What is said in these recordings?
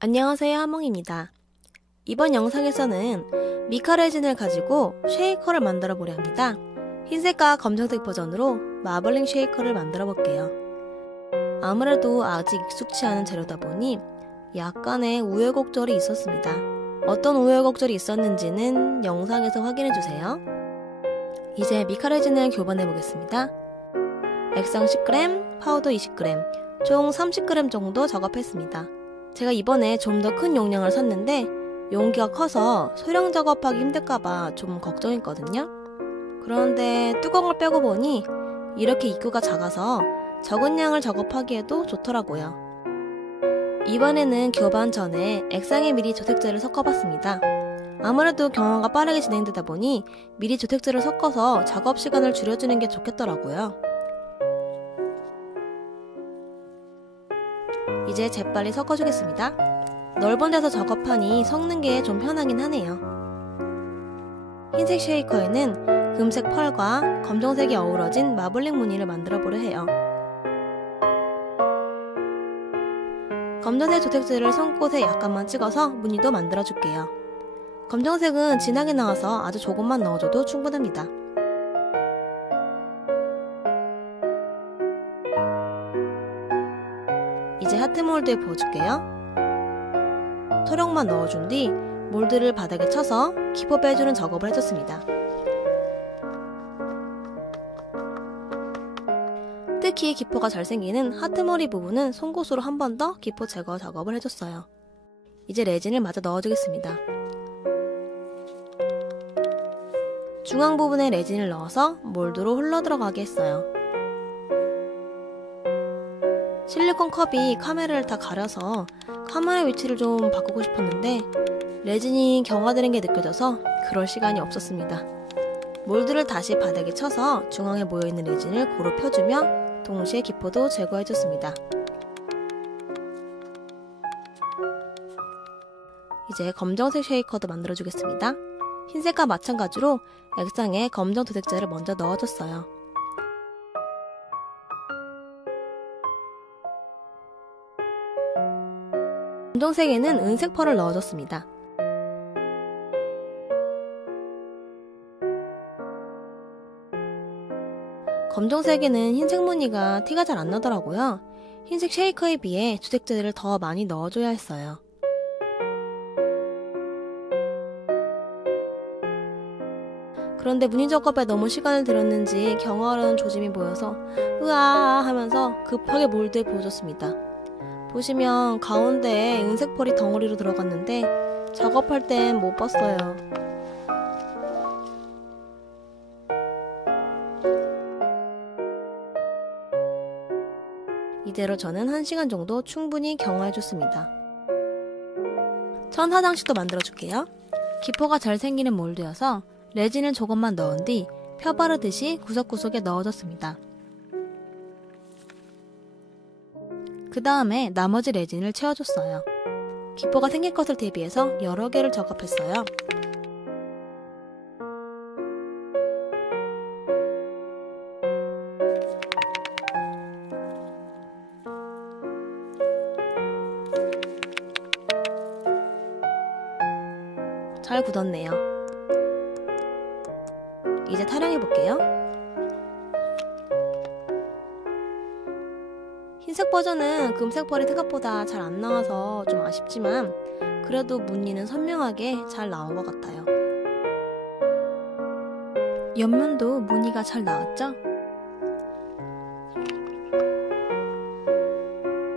안녕하세요, 하몽입니다. 이번 영상에서는 미카 레진을 가지고 쉐이커를 만들어 보려 합니다. 흰색과 검정색 버전으로 마블링 쉐이커를 만들어 볼게요. 아무래도 아직 익숙치 않은 재료다 보니 약간의 우여곡절이 있었습니다. 어떤 우여곡절이 있었는지는 영상에서 확인해주세요. 이제 미카 레진을 교반해 보겠습니다. 액상 10g, 파우더 20g, 총 30g 정도 작업했습니다. 제가 이번에 좀 더 큰 용량을 샀는데 용기가 커서 소량 작업하기 힘들까봐 좀 걱정했거든요. 그런데 뚜껑을 빼고 보니 이렇게 입구가 작아서 적은 양을 작업하기에도 좋더라고요. 이번에는 교반 전에 액상에 미리 조색제를 섞어봤습니다. 아무래도 경화가 빠르게 진행되다 보니 미리 조색제를 섞어서 작업 시간을 줄여주는 게 좋겠더라고요. 이제 재빨리 섞어주겠습니다. 넓은 데서 작업하니 섞는 게 좀 편하긴 하네요. 흰색 쉐이커에는 금색 펄과 검정색이 어우러진 마블링 무늬를 만들어 보려 해요. 검정색 조색제를 손끝에 약간만 찍어서 무늬도 만들어 줄게요. 검정색은 진하게 나와서 아주 조금만 넣어줘도 충분합니다. 이제 하트 몰드에 부어줄게요. 토력만 넣어준 뒤 몰드를 바닥에 쳐서 기포 빼주는 작업을 해줬습니다. 특히 기포가 잘 생기는 하트머리 부분은 송곳으로 한 번 더 기포 제거 작업을 해줬어요. 이제 레진을 마저 넣어주겠습니다. 중앙 부분에 레진을 넣어서 몰드로 흘러들어가게 했어요. 실리콘 컵이 카메라를 다 가려서 카메라 위치를 좀 바꾸고 싶었는데 레진이 경화되는 게 느껴져서 그럴 시간이 없었습니다. 몰드를 다시 바닥에 쳐서 중앙에 모여있는 레진을 고루 펴주며 동시에 기포도 제거해줬습니다. 이제 검정색 쉐이커도 만들어주겠습니다. 흰색과 마찬가지로 액상에 검정 도색제를 먼저 넣어줬어요. 검정색에는 은색 펄을 넣어줬습니다. 검정색에는 흰색 무늬가 티가 잘 안 나더라고요. 흰색 쉐이커에 비해 주색제를 더 많이 넣어줘야 했어요. 그런데 무늬 작업에 너무 시간을 들였는지 경화하려는 조짐이 보여서 으아 하면서 급하게 몰드에 부어줬습니다. 보시면 가운데에 은색 펄이 덩어리로 들어갔는데 작업할 땐 못 봤어요. 이대로 저는 1시간 정도 충분히 경화해줬습니다. 천 화장식도 만들어줄게요. 기포가 잘 생기는 몰드여서 레진을 조금만 넣은 뒤 펴 바르듯이 구석구석에 넣어줬습니다. 그 다음에 나머지 레진을 채워줬어요. 기포가 생길 것을 대비해서 여러 개를 작업했어요. 잘 굳었네요. 이제 타령해볼게요. 흰색 버전은 금색 펄이 생각보다 잘 안 나와서 좀 아쉽지만 그래도 무늬는 선명하게 잘 나온 것 같아요. 옆면도 무늬가 잘 나왔죠?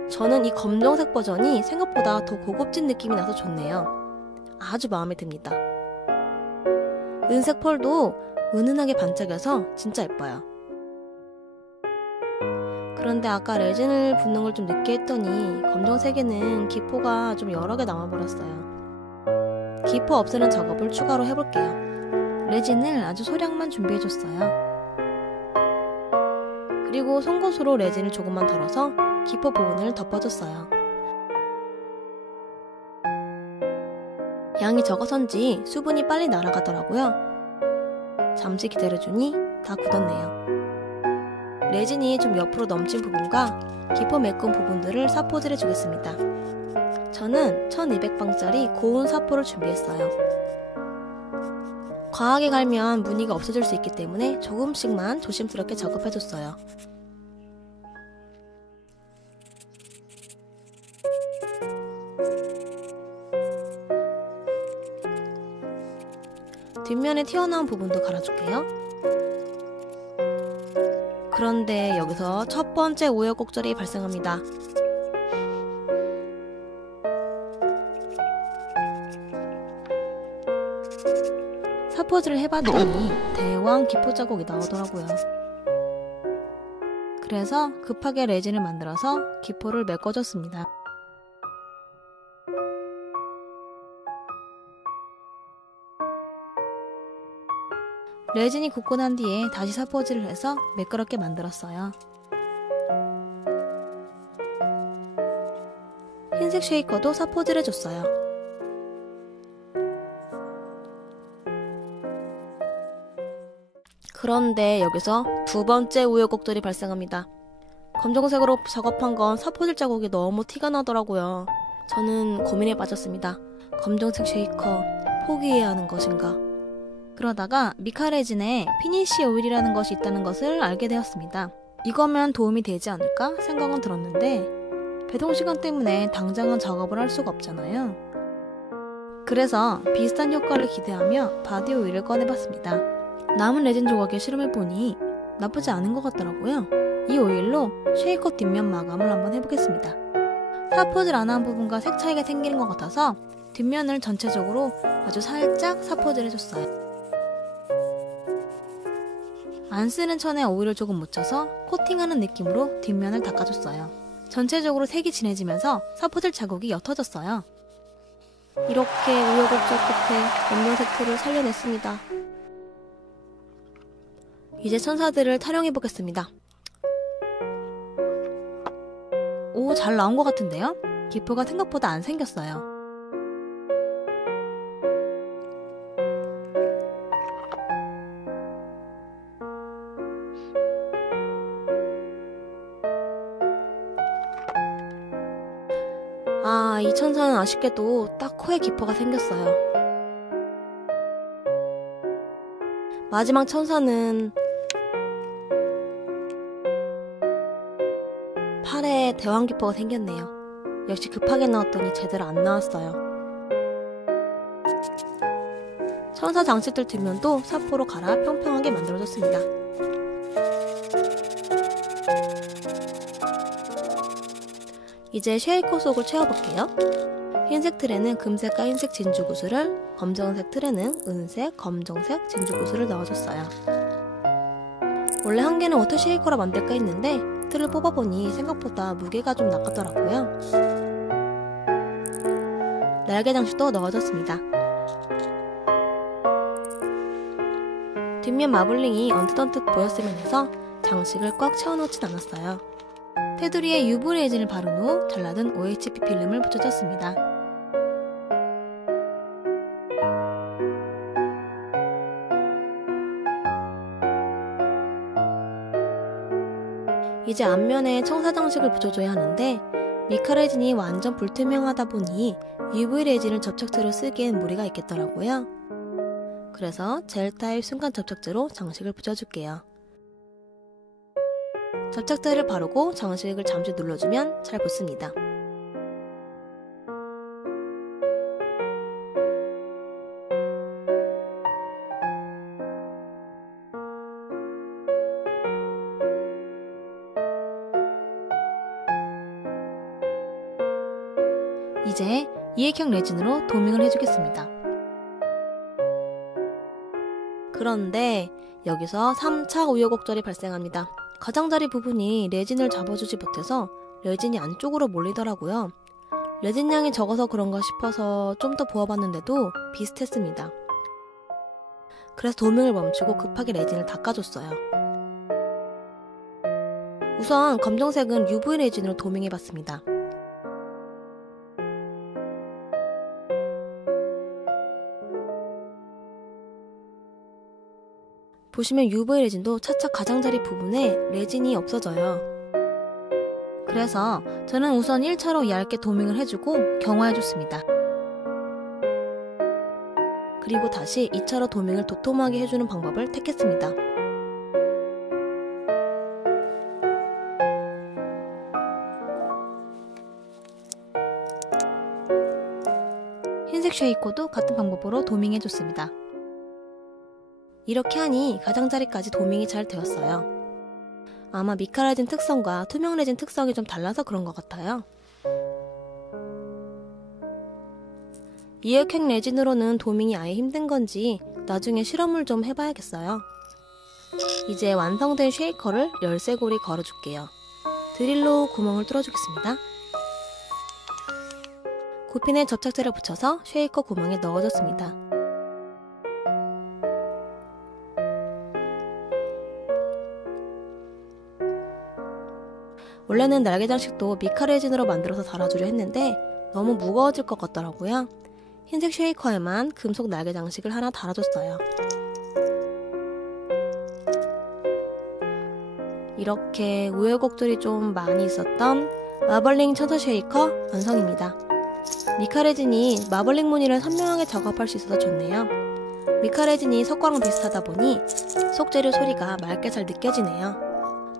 저는 이 검정색 버전이 생각보다 더 고급진 느낌이 나서 좋네요. 아주 마음에 듭니다. 은색 펄도 은은하게 반짝여서 진짜 예뻐요. 그런데 아까 레진을 붓는 걸 좀 늦게 했더니 검정색에는 기포가 좀 여러 개 남아버렸어요. 기포 없애는 작업을 추가로 해볼게요. 레진을 아주 소량만 준비해줬어요. 그리고 송곳으로 레진을 조금만 덜어서 기포 부분을 덮어줬어요. 양이 적어서인지 수분이 빨리 날아가더라고요. 잠시 기다려주니 다 굳었네요. 레진이 좀 옆으로 넘친 부분과 기포 메꾼 부분들을 사포질 해주겠습니다. 저는 1200방짜리 고운 사포를 준비했어요. 과하게 갈면 무늬가 없어질 수 있기 때문에 조금씩만 조심스럽게 작업해줬어요. 뒷면에 튀어나온 부분도 갈아줄게요. 그런데 여기서 첫 번째 우여곡절이 발생합니다. 사포질을 해봤더니 대왕 기포 자국이 나오더라고요. 그래서 급하게 레진을 만들어서 기포를 메꿔줬습니다. 레진이 굳고 난 뒤에 다시 사포질을 해서 매끄럽게 만들었어요. 흰색 쉐이커도 사포질해줬어요. 그런데 여기서 두 번째 우여곡절이 발생합니다. 검정색으로 작업한 건 사포질 자국이 너무 티가 나더라고요. 저는 고민에 빠졌습니다. 검정색 쉐이커 포기해야 하는 것인가? 그러다가 미카레진에 피니쉬 오일이라는 것이 있다는 것을 알게 되었습니다. 이거면 도움이 되지 않을까 생각은 들었는데 배송시간 때문에 당장은 작업을 할 수가 없잖아요. 그래서 비슷한 효과를 기대하며 바디 오일을 꺼내봤습니다. 남은 레진 조각에 실험해보니 나쁘지 않은 것 같더라고요. 이 오일로 쉐이커 뒷면 마감을 한번 해보겠습니다. 사포질 안 한 부분과 색 차이가 생기는 것 같아서 뒷면을 전체적으로 아주 살짝 사포질 해줬어요. 안 쓰는 천에 오일을 조금 묻혀서 코팅하는 느낌으로 뒷면을 닦아줬어요. 전체적으로 색이 진해지면서 사포질 자국이 옅어졌어요. 이렇게 우여곡절 끝에 검정색 틀을 살려냈습니다. 이제 천사들을 타령해보겠습니다. 오, 잘 나온 것 같은데요? 기포가 생각보다 안 생겼어요. 이 천사는 아쉽게도 딱 코에 기포가 생겼어요. 마지막 천사는 팔에 대왕 기포가 생겼네요. 역시 급하게 나왔더니 제대로 안 나왔어요. 천사 장식들 뒷면도 사포로 갈아 평평하게 만들어줬습니다. 이제 쉐이커 속을 채워볼게요. 흰색 틀에는 금색과 흰색 진주구슬을, 검정색 틀에는 은색, 검정색 진주구슬을 넣어줬어요. 원래 한 개는 워터 쉐이커로 만들까 했는데 틀을 뽑아보니 생각보다 무게가 좀 나갔더라고요. 날개 장식도 넣어줬습니다. 뒷면 마블링이 언뜻언뜻 보였으면 해서 장식을 꽉 채워놓진 않았어요. 테두리에 UV 레진을 바른 후 잘라둔 OHP 필름을 붙여줬습니다. 이제 앞면에 청사 장식을 붙여줘야 하는데 미카레진이 완전 불투명하다 보니 UV 레진을 접착제로 쓰기엔 무리가 있겠더라고요. 그래서 젤 타입 순간 접착제로 장식을 붙여줄게요. 접착제를 바르고 장식을 잠시 눌러주면 잘 붙습니다. 이제 이액형 레진으로 도밍을 해주겠습니다. 그런데 여기서 3차 우여곡절이 발생합니다. 가장자리 부분이 레진을 잡아주지 못해서 레진이 안쪽으로 몰리더라고요. 레진 양이 적어서 그런가 싶어서 좀 더 부어봤는데도 비슷했습니다. 그래서 도밍을 멈추고 급하게 레진을 닦아줬어요. 우선 검정색은 UV 레진으로 도밍해봤습니다. 보시면 UV 레진도 차차 가장자리 부분에 레진이 없어져요. 그래서 저는 우선 1차로 얇게 도밍을 해주고 경화해줬습니다. 그리고 다시 2차로 도밍을 도톰하게 해주는 방법을 택했습니다. 흰색 쉐이커도 같은 방법으로 도밍해줬습니다. 이렇게 하니 가장자리까지 도밍이 잘 되었어요. 아마 미카 레진 특성과 투명 레진 특성이 좀 달라서 그런 것 같아요. 이액행 레진으로는 도밍이 아예 힘든 건지 나중에 실험을 좀 해봐야겠어요. 이제 완성된 쉐이커를 열쇠고리 걸어줄게요. 드릴로 구멍을 뚫어주겠습니다. 구핀에 접착제를 붙여서 쉐이커 구멍에 넣어줬습니다. 원래는 날개 장식도 미카 레진으로 만들어서 달아주려 했는데 너무 무거워질 것 같더라고요. 흰색 쉐이커에만 금속 날개 장식을 하나 달아줬어요. 이렇게 우여곡절이 좀 많이 있었던 마블링 천사 쉐이커 완성입니다. 미카 레진이 마블링 무늬를 선명하게 작업할 수 있어서 좋네요. 미카 레진이 석광랑 비슷하다 보니 속재료 소리가 맑게 잘 느껴지네요.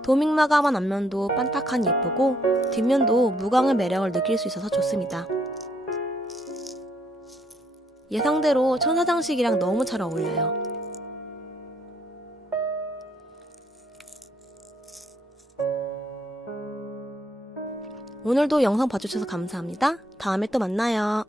도밍 마감한 앞면도 반딱하니 예쁘고 뒷면도 무광의 매력을 느낄 수 있어서 좋습니다. 예상대로 천사 장식이랑 너무 잘 어울려요. 오늘도 영상 봐주셔서 감사합니다. 다음에 또 만나요.